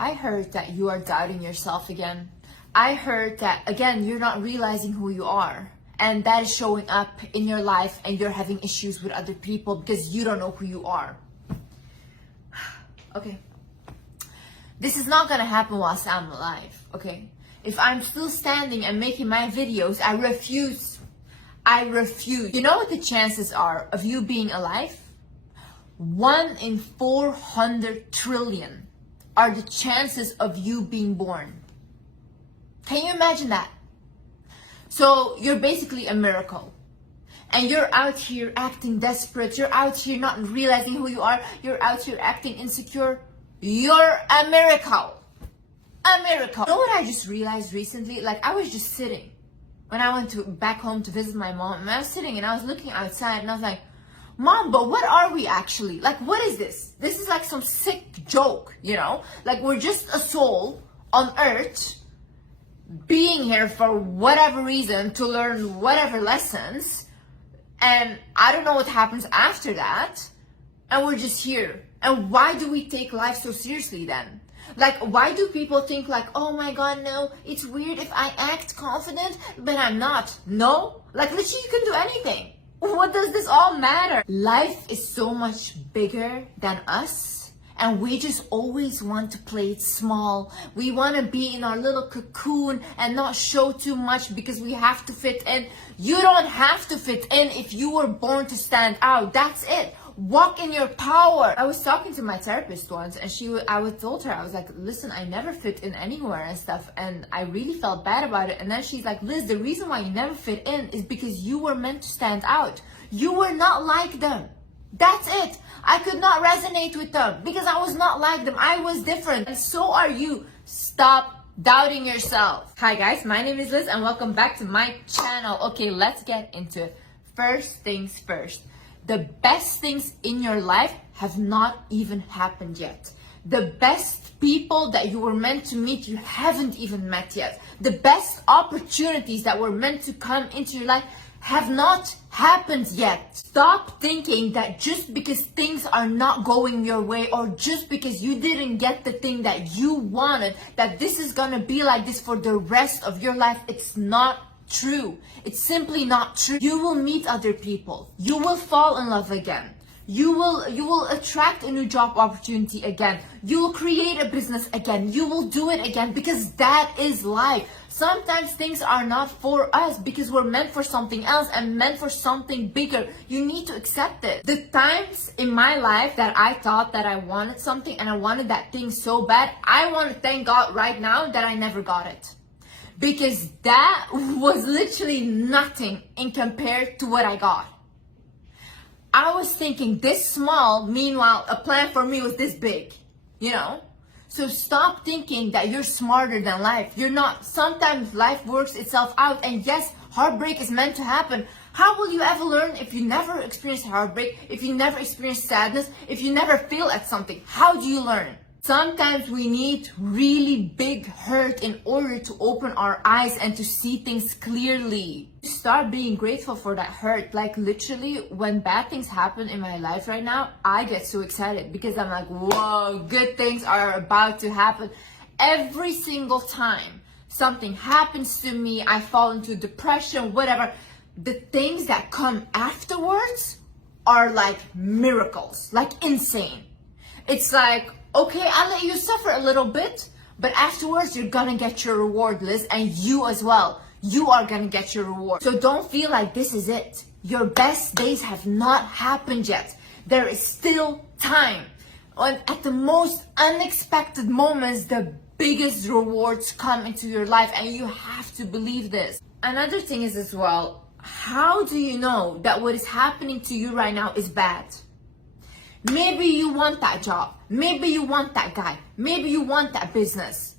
I heard that you are doubting yourself again. I heard that, again, you're not realizing who you are. And that is showing up in your life, and you're having issues with other people because you don't know who you are. Okay. This is not gonna happen whilst I'm alive, okay? If I'm still standing and making my videos, I refuse. I refuse. You know what the chances are of you being alive? 1 in 400 trillion are the chances of you being born. Can you imagine that? So you're basically a miracle. And you're out here acting desperate. You're out here not realizing who you are. You're out here acting insecure. You're a miracle. A miracle. You know what I just realized recently? Like, I was just sitting when I went back home to visit my mom. And I was sitting and I was looking outside and I was like, Mom, but what are we actually? Like, what is this? This is like some sick joke, you know? Like, we're just a soul on earth being here for whatever reason to learn whatever lessons. And I don't know what happens after that. And we're just here. And why do we take life so seriously then? Like, why do people think like, oh my God, no, it's weird if I act confident, but I'm not? No, like literally you can do anything. What does this all matter? Life is so much bigger than us. And we just always want to play it small. We want to be in our little cocoon and not show too much because we have to fit in. You don't have to fit in if you were born to stand out. That's it. Walk in your power. I was talking to my therapist once and I told her, I was like, listen, I never fit in anywhere and stuff. And I really felt bad about it. And then she's like, Liz, the reason why you never fit in is because you were meant to stand out. You were not like them. That's it. I could not resonate with them because I was not like them. I was different. And so are you. Stop doubting yourself. Hi guys, my name is Liz and welcome back to my channel. Okay, let's get into it. First things first. The best things in your life have not even happened yet. The best people that you were meant to meet, you haven't even met yet. The best opportunities that were meant to come into your life have not happened yet. Stop thinking that just because things are not going your way or just because you didn't get the thing that you wanted, that this is gonna be like this for the rest of your life. It's not true. It's simply not true. You will meet other people. You will fall in love again. You will attract a new job opportunity again. You will create a business again. You will do it again because that is life. Sometimes things are not for us because we're meant for something else and meant for something bigger. You need to accept it. The times in my life that I thought that I wanted something and I wanted that thing so bad, I want to thank God right now that I never got it. Because that was literally nothing in compared to what I got. I was thinking this small, meanwhile, a plan for me was this big, you know? So stop thinking that you're smarter than life. You're not. Sometimes life works itself out. And yes, heartbreak is meant to happen. How will you ever learn if you never experience heartbreak, if you never experience sadness, if you never feel at something? How do you learn? Sometimes we need really big hurt in order to open our eyes and to see things clearly. Start being grateful for that hurt. Like literally when bad things happen in my life right now, I get so excited because I'm like, whoa, good things are about to happen. Every single time something happens to me, I fall into depression, whatever. The things that come afterwards are like miracles, like insane. It's like, okay, I'll let you suffer a little bit, but afterwards you're gonna get your reward, Liz, and you as well. You are gonna get your reward. So don't feel like this is it. Your best days have not happened yet. There is still time. And at the most unexpected moments, the biggest rewards come into your life, and you have to believe this. Another thing is as well, how do you know that what is happening to you right now is bad? Maybe you want that job. Maybe you want that guy. Maybe you want that business.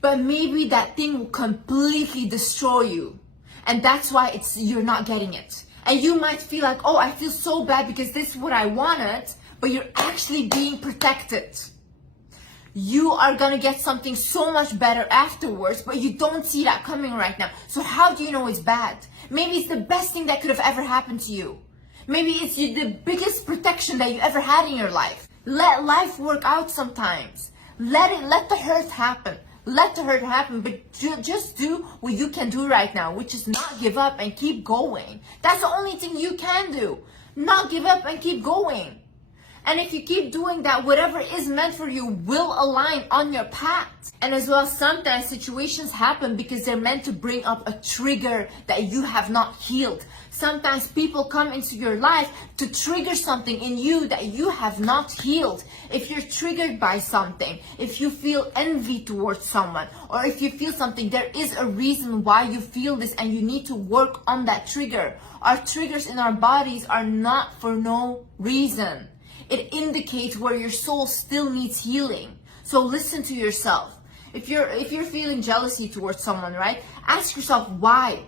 But maybe that thing will completely destroy you. And that's why you're not getting it. And you might feel like, oh, I feel so bad because this is what I wanted, but you're actually being protected. You are gonna get something so much better afterwards, but you don't see that coming right now. So how do you know it's bad? Maybe it's the best thing that could have ever happened to you. Maybe it's the biggest protection that you ever had in your life. Let life work out sometimes. Let the hurt happen. Let the hurt happen, but just do what you can do right now, which is not give up and keep going. That's the only thing you can do. Not give up and keep going. And if you keep doing that, whatever is meant for you will align on your path. And as well, sometimes situations happen because they're meant to bring up a trigger that you have not healed. Sometimes people come into your life to trigger something in you that you have not healed. If you're triggered by something, if you feel envy towards someone, or if you feel something, there is a reason why you feel this and you need to work on that trigger. Our triggers in our bodies are not for no reason. It indicates where your soul still needs healing. So listen to yourself. If you're feeling jealousy towards someone, right? Ask yourself why.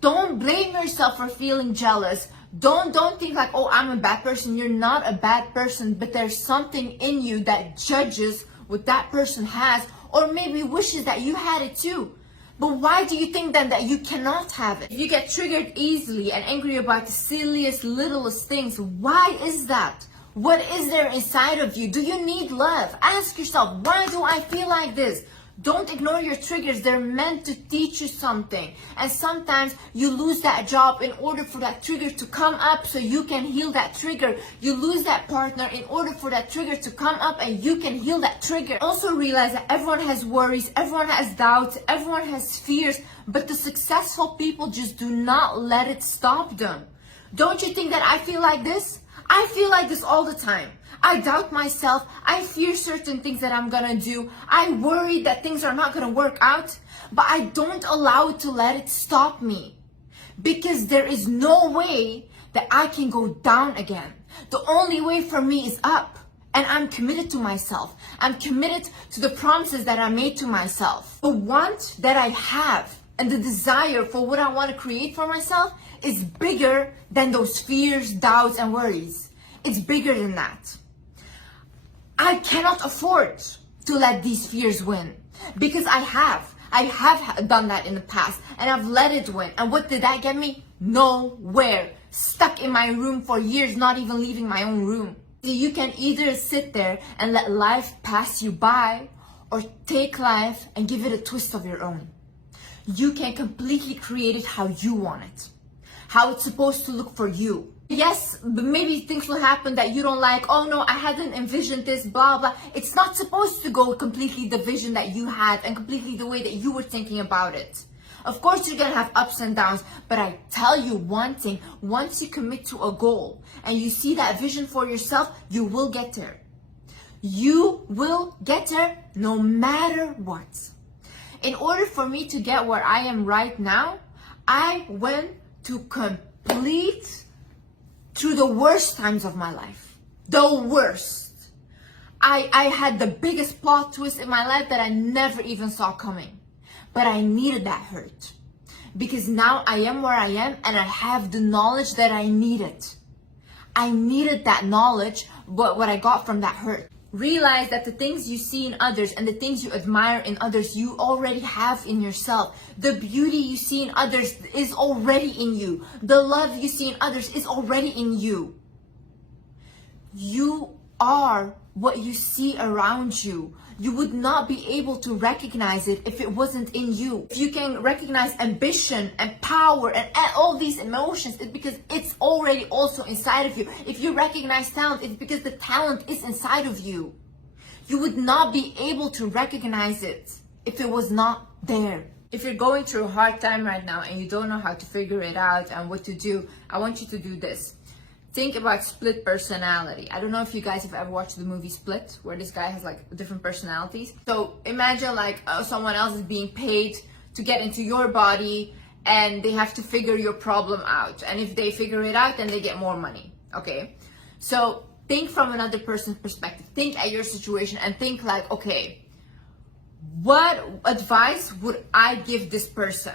Don't blame yourself for feeling jealous. Don't think like, oh, I'm a bad person. You're not a bad person, but there's something in you that judges what that person has, or maybe wishes that you had it too. But why do you think then that you cannot have it? If you get triggered easily and angry about the silliest, littlest things, why is that? What is there inside of you? Do you need love? Ask yourself, why do I feel like this? Don't ignore your triggers. They're meant to teach you something. And sometimes you lose that job in order for that trigger to come up so you can heal that trigger. You lose that partner in order for that trigger to come up and you can heal that trigger. Also realize that everyone has worries, everyone has doubts, everyone has fears, but the successful people just do not let it stop them. Don't you think that I feel like this? I feel like this all the time. I doubt myself. I fear certain things that I'm gonna do. I worry that things are not gonna work out, but I don't allow it to let it stop me, because there is no way that I can go down again. The only way for me is up, and I'm committed to myself. I'm committed to the promises that I made to myself. The want that I have and the desire for what I want to create for myself is bigger than those fears, doubts, and worries. It's bigger than that. I cannot afford to let these fears win, because I have done that in the past, and I've let it win. And what did that get me? Nowhere. Stuck in my room for years, not even leaving my own room. You can either sit there and let life pass you by, or take life and give it a twist of your own. You can completely create it how you want it, how it's supposed to look for you. Yes, but maybe things will happen that you don't like. Oh no, I hadn't envisioned this, blah, blah. It's not supposed to go completely the vision that you had and completely the way that you were thinking about it. Of course, you're gonna have ups and downs, but I tell you one thing, once you commit to a goal and you see that vision for yourself, you will get there. You will get there no matter what. In order for me to get where I am right now, I went to complete through the worst times of my life. The worst. I had the biggest plot twist in my life that I never even saw coming. But I needed that hurt, because now I am where I am and I have the knowledge that I needed. I needed that knowledge, but what I got from that hurt. Realize that the things you see in others and the things you admire in others, you already have in yourself. The beauty you see in others is already in you. The love you see in others is already in you. You are what you see around you. You would not be able to recognize it if it wasn't in you. If you can recognize ambition and power and all these emotions, it's because it's already also inside of you. If you recognize talent, it's because the talent is inside of you. You would not be able to recognize it if it was not there. If you're going through a hard time right now and you don't know how to figure it out and what to do, I want you to do this. Think about split personality. I don't know if you guys have ever watched the movie Split, where this guy has like different personalities. So imagine like someone else is being paid to get into your body and they have to figure your problem out. And if they figure it out, then they get more money. Okay. So think from another person's perspective. Think at your situation and think like, okay, what advice would I give this person?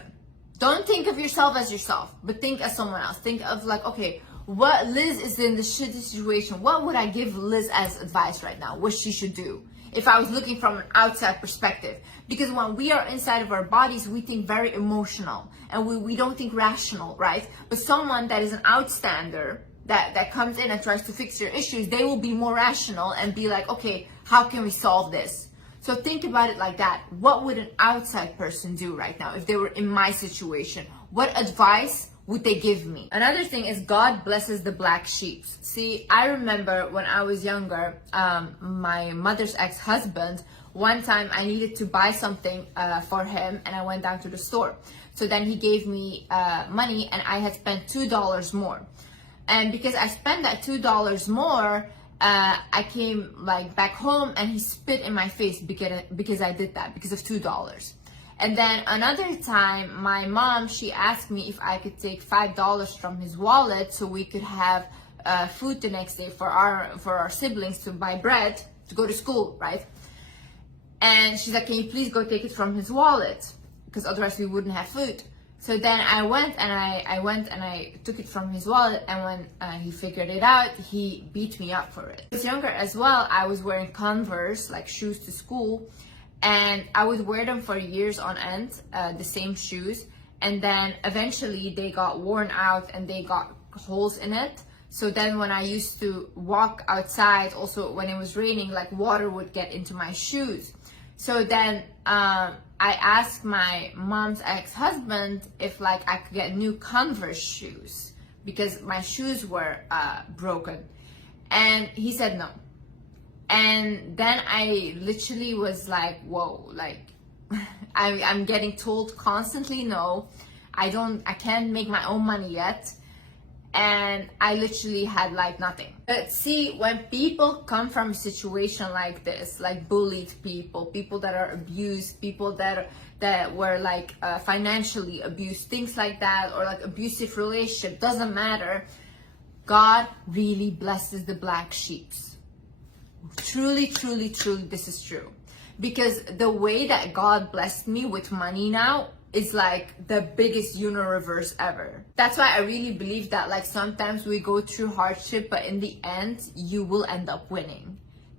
Don't think of yourself as yourself, but think as someone else. Think of like, okay, what Liz is in the shitty situation. What would I give Liz as advice right now? What she should do if I was looking from an outside perspective? Because when we are inside of our bodies, we think very emotional and we don't think rational, right? But someone that is an outstander that comes in and tries to fix your issues, they will be more rational and be like, okay, how can we solve this? So think about it like that. What would an outside person do right now if they were in my situation? What advice would they give me? Another thing is God blesses the black sheep. See, I remember when I was younger, my mother's ex-husband, one time I needed to buy something for him, and I went down to the store. So then he gave me money, and I had spent $2 more. And because I spent that $2 more, I came like back home, and he spit in my face because I did that, because of $2. And then another time, my mom, she asked me if I could take $5 from his wallet so we could have food the next day for our siblings to buy bread to go to school, right? And she's like, can you please go take it from his wallet? Because otherwise we wouldn't have food. So then I went and I took it from his wallet, and when he figured it out, he beat me up for it. When I was younger as well, I was wearing Converse, like shoes to school, and I would wear them for years on end, the same shoes, and then eventually they got worn out and they got holes in it. So then when I used to walk outside, also when it was raining, like water would get into my shoes. So then I asked my mom's ex-husband if like I could get new Converse shoes because my shoes were broken, and he said no. And then I literally was like, whoa, like I'm getting told constantly no, I can't make my own money yet. And I literally had like nothing. But see, when people come from a situation like this, like bullied people that are abused, people that were like financially abused, things like that, or like abusive relationship, doesn't matter. God really blesses the black sheeps. Truly, truly, truly, this is true. Because the way that God blessed me with money now is like the biggest universe ever. That's why I really believe that like sometimes we go through hardship, but in the end, you will end up winning.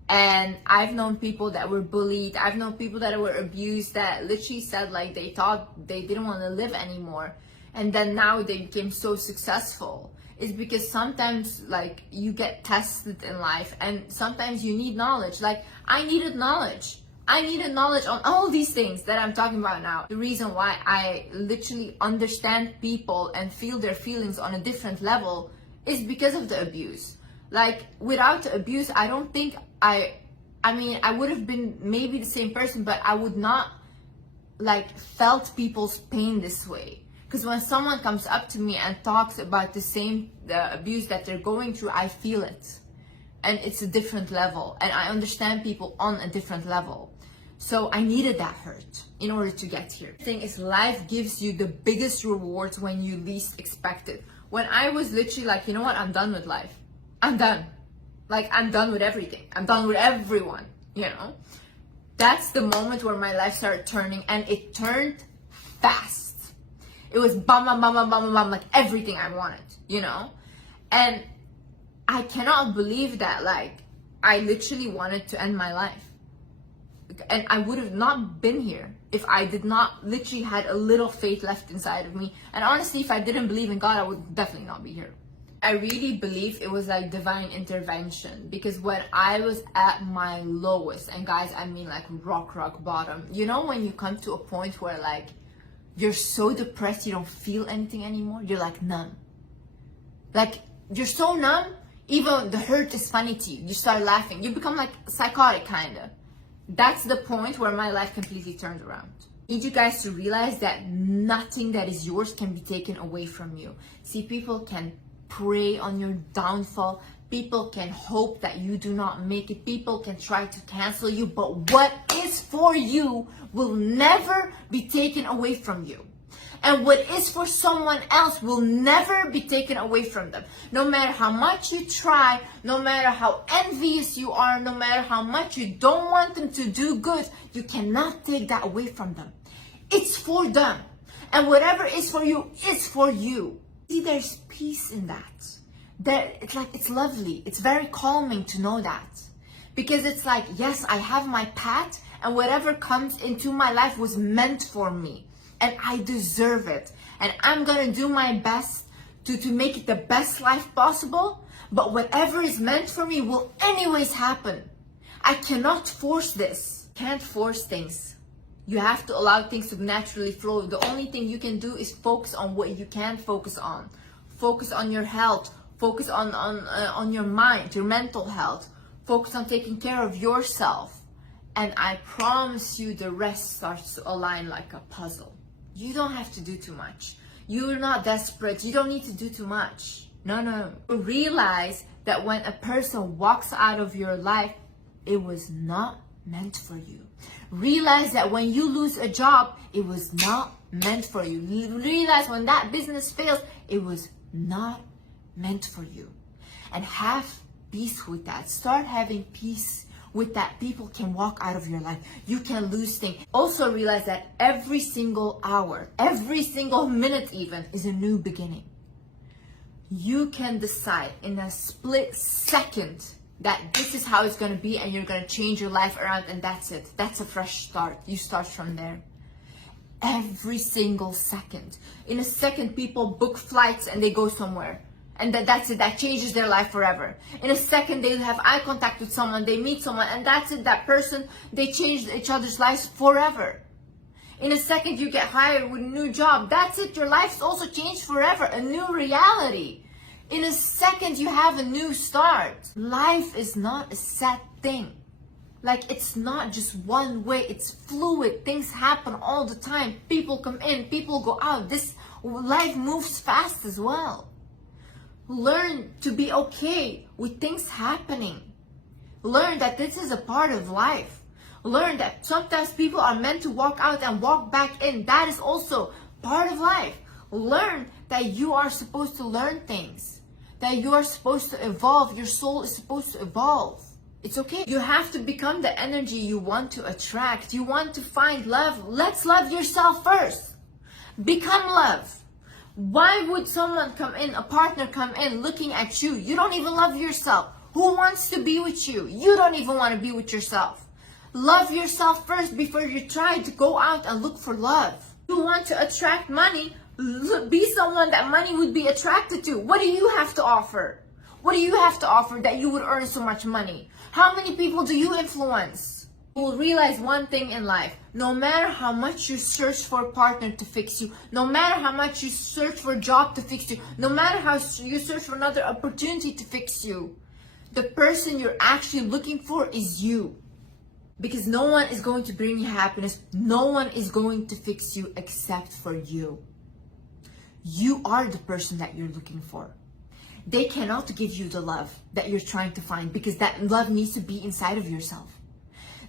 And I've known people that were bullied. I've known people that were abused that literally said like they thought they didn't want to live anymore. And then now they became so successful. It's because sometimes like you get tested in life, and sometimes you need knowledge. Like I needed knowledge. I needed knowledge on all these things that I'm talking about now. The reason why I literally understand people and feel their feelings on a different level is because of the abuse. Like without the abuse, I don't think I would have been maybe the same person, but I would not like felt people's pain this way. Because when someone comes up to me and talks about the abuse that they're going through, I feel it. And it's a different level. And I understand people on a different level. So I needed that hurt in order to get here. The thing is, life gives you the biggest rewards when you least expect it. When I was literally like, you know what, I'm done with life. I'm done. Like, I'm done with everything. I'm done with everyone, you know. That's the moment where my life started turning, and it turned fast. It was bam, bam, bam, bam, bam, bam, like everything I wanted, you know. And I cannot believe that, like, I literally wanted to end my life. And I would have not been here if I did not literally had a little faith left inside of me. And honestly, if I didn't believe in God, I would definitely not be here. I really believe it was like divine intervention, because when I was at my lowest, and guys, I mean like rock bottom, you know, when you come to a point where like you're so depressed, you don't feel anything anymore, you're like numb. Like you're so numb, even the hurt is funny to you. You start laughing, you become like psychotic kind of. That's the point where my life completely turned around. I need you guys to realize that nothing that is yours can be taken away from you. See, people can prey on your downfall. People can hope that you do not make it. People can try to cancel you. But what is for you will never be taken away from you. And what is for someone else will never be taken away from them. No matter how much you try, no matter how envious you are, no matter how much you don't want them to do good, you cannot take that away from them. It's for them. And whatever is for you is for you. See, there's peace in that. It's lovely. It's very calming to know that. Because it's like, yes, I have my path, and whatever comes into my life was meant for me. And I deserve it. And I'm gonna do my best to make it the best life possible. But whatever is meant for me will anyways happen. I cannot force this. Can't force things. You have to allow things to naturally flow. The only thing you can do is focus on what you can focus on. Focus on your health. Focus on your mind, your mental health. Focus on taking care of yourself. And I promise you the rest starts to align like a puzzle. You don't have to do too much. You're not desperate. You don't need to do too much. No. Realize that when a person walks out of your life, it was not meant for you. Realize that when you lose a job, it was not meant for you. Realize when that business fails, it was not meant for you. And have peace with that. Start having peace with that. People can walk out of your life. You can lose things. Also realize that every single hour, every single minute even, is a new beginning. You can decide in a split second that this is how it's going to be, and you're going to change your life around, and that's it. That's a fresh start. You start from there. Every single second. In a second, people book flights and they go somewhere. And that's it. That changes their life forever. In a second, they have eye contact with someone. They meet someone, and that's it. That person, they change each other's lives forever. In a second, you get hired with a new job. That's it. Your life's also changed forever. A new reality. In a second, you have a new start. Life is not a set thing. Like, it's not just one way. It's fluid. Things happen all the time. People come in, people go out. This life moves fast as well. Learn to be okay with things happening. Learn that this is a part of life. Learn that sometimes people are meant to walk out and walk back in. That is also part of life. Learn that you are supposed to learn things. That you are supposed to evolve. Your soul is supposed to evolve. It's okay. You have to become the energy you want to attract. You want to find love. Let's love yourself first. Become love. Why would someone come in, a partner come in looking at you? You don't even love yourself. Who wants to be with you? You don't even want to be with yourself. Love yourself first before you try to go out and look for love. You want to attract money? Be someone that money would be attracted to. What do you have to offer? What do you have to offer that you would earn so much money? How many people do you influence? You will realize one thing in life. No matter how much you search for a partner to fix you, no matter how much you search for a job to fix you, no matter how you search for another opportunity to fix you, the person you're actually looking for is you. Because no one is going to bring you happiness. No one is going to fix you except for you. You are the person that you're looking for. They cannot give you the love that you're trying to find, because that love needs to be inside of yourself.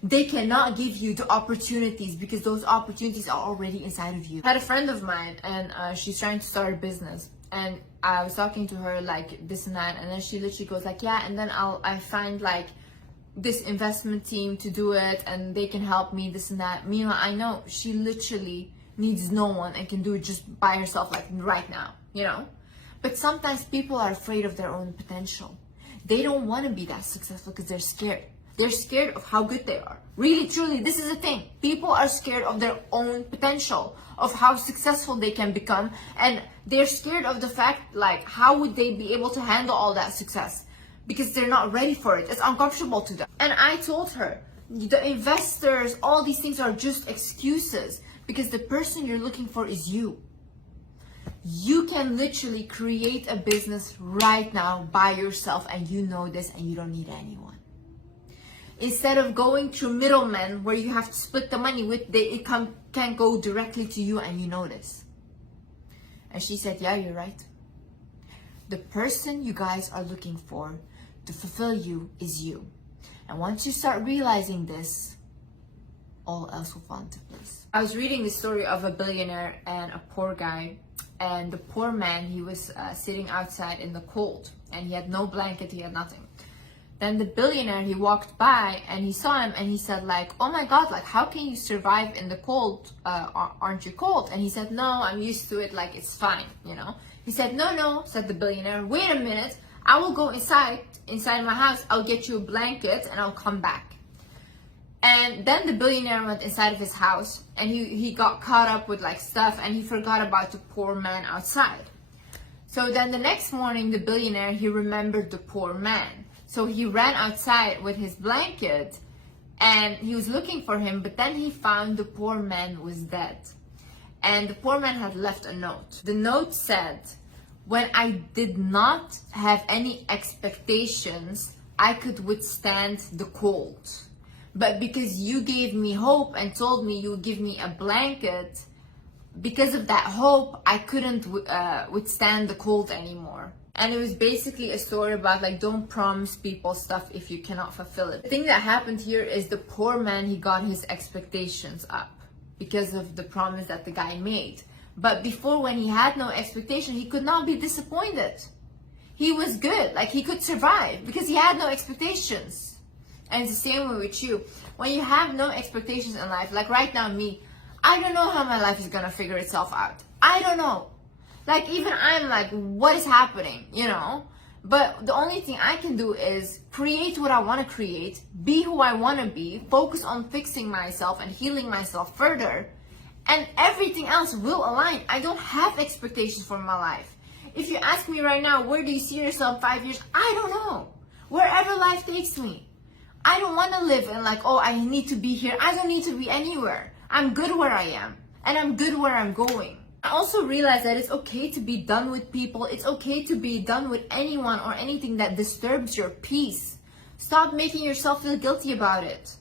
They cannot give you the opportunities because those opportunities are already inside of you. I had a friend of mine, and she's trying to start a business, and I was talking to her like this and that, and then she literally goes like, yeah, and then I find like this investment team to do it, and they can help me, this and that. Meanwhile, I know she literally needs no one and can do it just by herself, like right now, you know. But sometimes people are afraid of their own potential. They don't want to be that successful because they're scared. They're scared of how good they are. Really, truly, this is the thing. People are scared of their own potential, of how successful they can become. And they're scared of the fact, like, how would they be able to handle all that success? Because they're not ready for it. It's uncomfortable to them. And I told her, the investors, all these things are just excuses. Because the person you're looking for is you. You can literally create a business right now by yourself, and you know this, and you don't need anyone. Instead of going through middlemen where you have to split the money with, it can go directly to you, and you know this. And she said, yeah, you're right. The person you guys are looking for to fulfill you is you. And once you start realizing this, all else will fall into place. I was reading the story of a billionaire and a poor guy. And the poor man, he was sitting outside in the cold, and he had no blanket, he had nothing. Then the billionaire, he walked by and he saw him, and he said like, oh my God, like, how can you survive in the cold? Aren't you cold? And he said, no, I'm used to it, like, it's fine, you know. He said, no, said the billionaire, wait a minute, I will go inside my house, I'll get you a blanket and I'll come back. And then the billionaire went inside of his house, and he got caught up with like stuff, and he forgot about the poor man outside. So then the next morning, the billionaire, he remembered the poor man. So he ran outside with his blanket, And he was looking for him, but then he found the poor man was dead. And the poor man had left a note. The note said, when I did not have any expectations, I could withstand the cold. But because you gave me hope and told me you would give me a blanket, because of that hope, I couldn't withstand the cold anymore. And it was basically a story about like, don't promise people stuff if you cannot fulfill it. The thing that happened here is the poor man, he got his expectations up because of the promise that the guy made. But before, when he had no expectation, he could not be disappointed. He was good, like he could survive because he had no expectations. And it's the same way with you. When you have no expectations in life, like right now me, I don't know how my life is gonna figure itself out. I don't know. Like even I'm like, what is happening, you know? But the only thing I can do is create what I want to create, be who I want to be, focus on fixing myself and healing myself further, and everything else will align. I don't have expectations for my life. If you ask me right now, where do you see yourself 5 years? I don't know. Wherever life takes me. I don't want to live in like, oh, I need to be here. I don't need to be anywhere. I'm good where I am, and I'm good where I'm going. I also realize that it's okay to be done with people. It's okay to be done with anyone or anything that disturbs your peace. Stop making yourself feel guilty about it.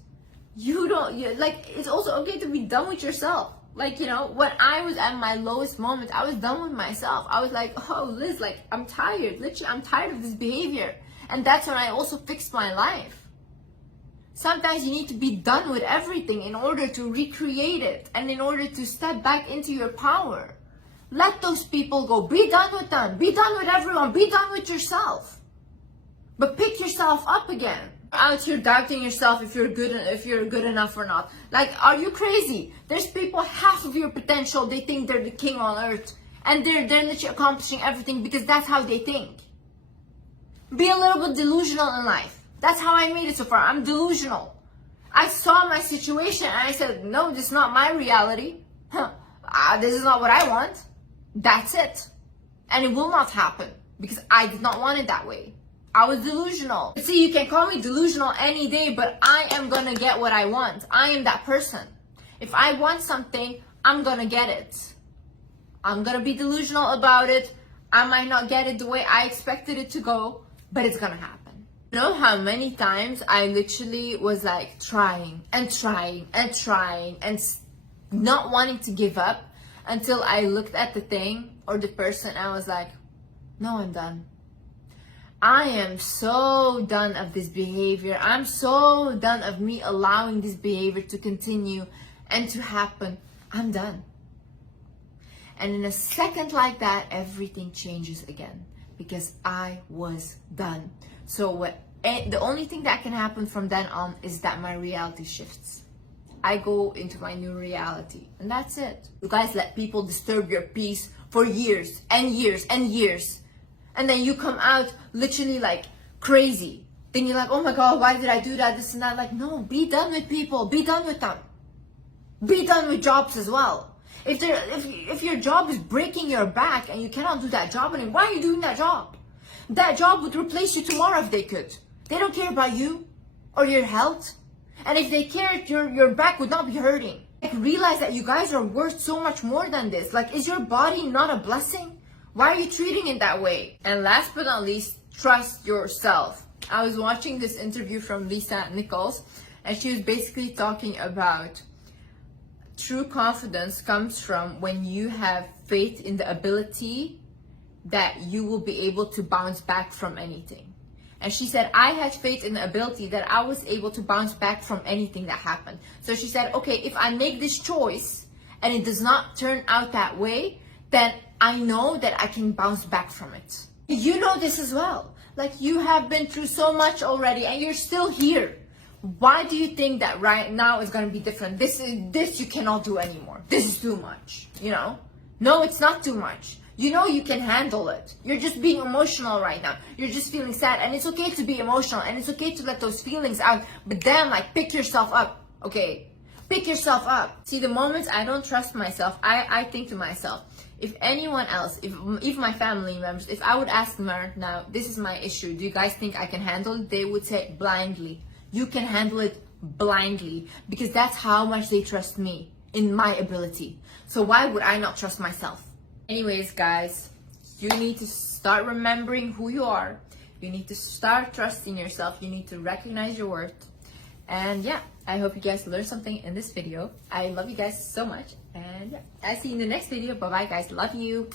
It's also okay to be done with yourself. Like, you know, when I was at my lowest moment, I was done with myself. I was like, oh, Liz, like, I'm tired. Literally, I'm tired of this behavior. And that's when I also fixed my life. Sometimes you need to be done with everything in order to recreate it and in order to step back into your power. Let those people go. Be done with them. Be done with everyone. Be done with yourself. But pick yourself up again. Out here doubting yourself if you're good enough or not. Like, are you crazy? There's people half of your potential, they think they're the king on earth, and they're literally accomplishing everything because that's how they think. Be a little bit delusional in life. That's how I made it so far. I'm delusional. I saw my situation and I said, no, this is not my reality. This is not what I want. That's it. And it will not happen because I did not want it that way. I was delusional. See, you can call me delusional any day, but I am gonna get what I want. I am that person. If I want something, I'm gonna get it. I'm gonna be delusional about it. I might not get it the way I expected it to go, but it's gonna happen. You know how many times I literally was like trying and not wanting to give up until I looked at the thing or the person and I was like, no, I'm done. I am so done of this behavior. I'm so done of me allowing this behavior to continue and to happen. I'm done. And in a second like that, everything changes again because I was done. So the only thing that can happen from then on is that my reality shifts. I go into my new reality and that's it. You guys let people disturb your peace for years and years and years. And then you come out literally like crazy. Then you're like, oh my God, why did I do that? This and that. Like, no, be done with people. Be done with them. Be done with jobs as well. If your job is breaking your back and you cannot do that job anymore, why are you doing that job? That job would replace you tomorrow if they could. They don't care about you or your health. And if they cared, your back would not be hurting. Like, realize that you guys are worth so much more than this. Like, is your body not a blessing? Why are you treating it that way? And last but not least, trust yourself. I was watching this interview from Lisa Nichols, and she was basically talking about true confidence comes from when you have faith in the ability that you will be able to bounce back from anything. And she said, I had faith in the ability that I was able to bounce back from anything that happened. So she said, okay, if I make this choice and it does not turn out that way, then I know that I can bounce back from it. You know this as well. Like, you have been through so much already and you're still here. Why do you think that right now is going to be different? This you cannot do anymore. This is too much, you know? No, it's not too much. You know you can handle it. You're just being emotional right now. You're just feeling sad, and it's okay to be emotional and it's okay to let those feelings out. But then, like, pick yourself up, okay? Pick yourself up. See, the moments I don't trust myself, I think to myself, if anyone else, if my family members, if I would ask them now, this is my issue, do you guys think I can handle it? They would say blindly, you can handle it blindly because that's how much they trust me in my ability. So why would I not trust myself? Anyways, guys, you need to start remembering who you are. You need to start trusting yourself. You need to recognize your worth. And yeah, I hope you guys learned something in this video. I love you guys so much. And yeah, I'll see you in the next video. Bye bye, guys. Love you.